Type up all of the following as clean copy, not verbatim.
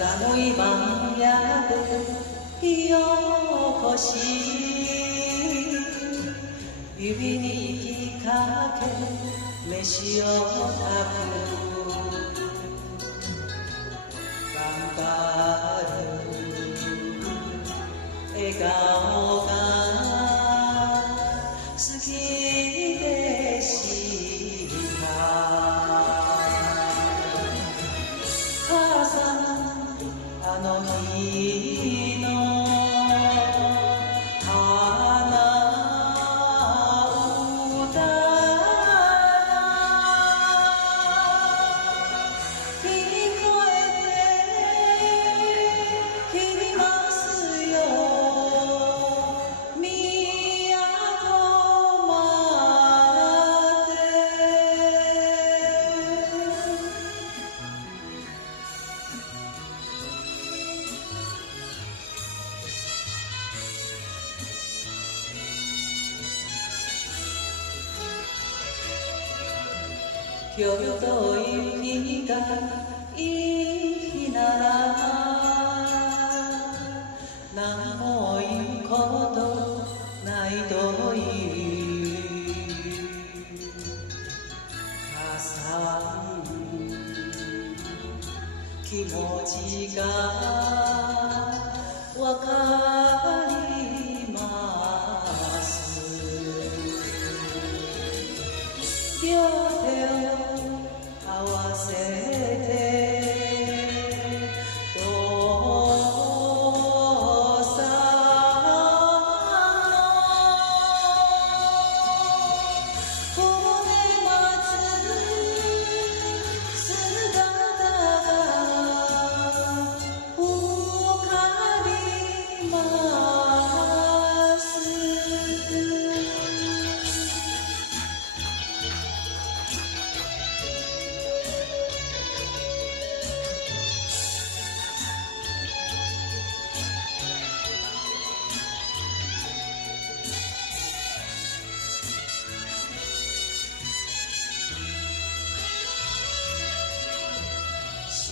寒い晩やで火を起こし指に息かけ飯を炊く頑張る笑顔が好きでした母さんあの日の花歌聞こえてきますよ宮古まで今日という日がいい日なら何も言うことないという母さん気持ちがわかります両手を合わせて父さんの骨待つ姿が浮かびます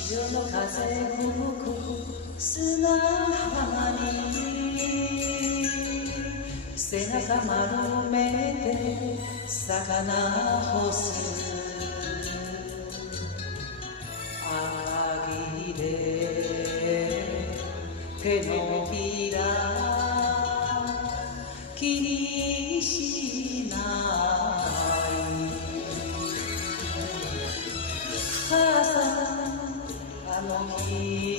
潮の風吹く砂浜に背中丸めて魚干す赤城で手のひら気にしない母さんあの日